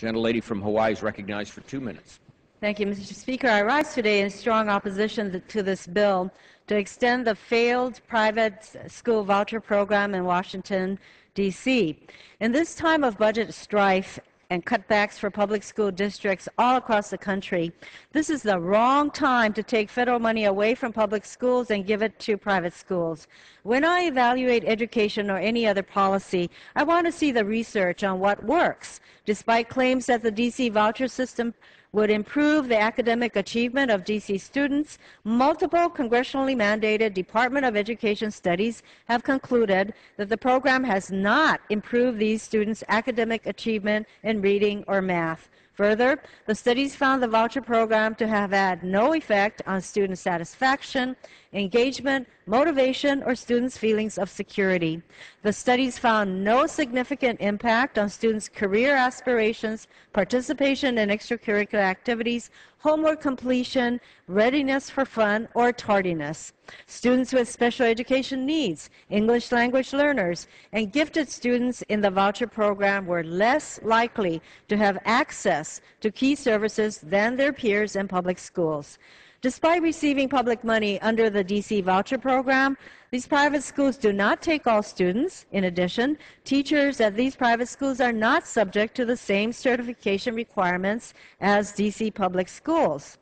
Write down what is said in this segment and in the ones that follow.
Gentlelady from Hawaii is recognized for 2 minutes. Thank you, Mr. Speaker. I rise today in strong opposition to this bill to extend the failed private school voucher program in Washington, D.C. In this time of budget strife and cutbacks for public school districts all across the country, this is the wrong time to take federal money away from public schools and give it to private schools. When I evaluate education or any other policy, I want to see the research on what works. Despite claims that the D.C. voucher system would improve the academic achievement of D.C. students, multiple congressionally mandated Department of Education studies have concluded that the program has not improved these students' academic achievement in reading or math. Further, the studies found the voucher program to have had no effect on student satisfaction, engagement, motivation, or students' feelings of security. The studies found no significant impact on students' career aspirations, participation in extracurricular activities, homework completion, readiness for fun, or tardiness. Students with special education needs, English language learners, and gifted students in the voucher program were less likely to have access to key services than their peers in public schools. Despite receiving public money under the D.C. voucher program, these private schools do not take all students. In addition, teachers at these private schools are not subject to the same certification requirements as D.C. public schools.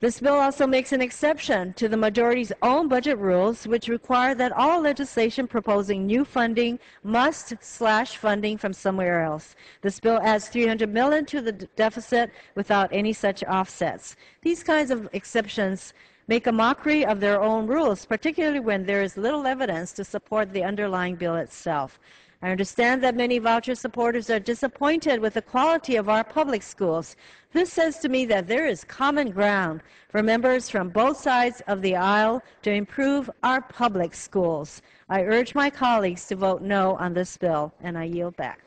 This bill also makes an exception to the majority's own budget rules, which require that all legislation proposing new funding must slash funding from somewhere else. This bill adds $300 million to the deficit without any such offsets. These kinds of exceptions make a mockery of their own rules, particularly when there is little evidence to support the underlying bill itself. I understand that many voucher supporters are disappointed with the quality of our public schools. This says to me that there is common ground for members from both sides of the aisle to improve our public schools. I urge my colleagues to vote no on this bill, and I yield back.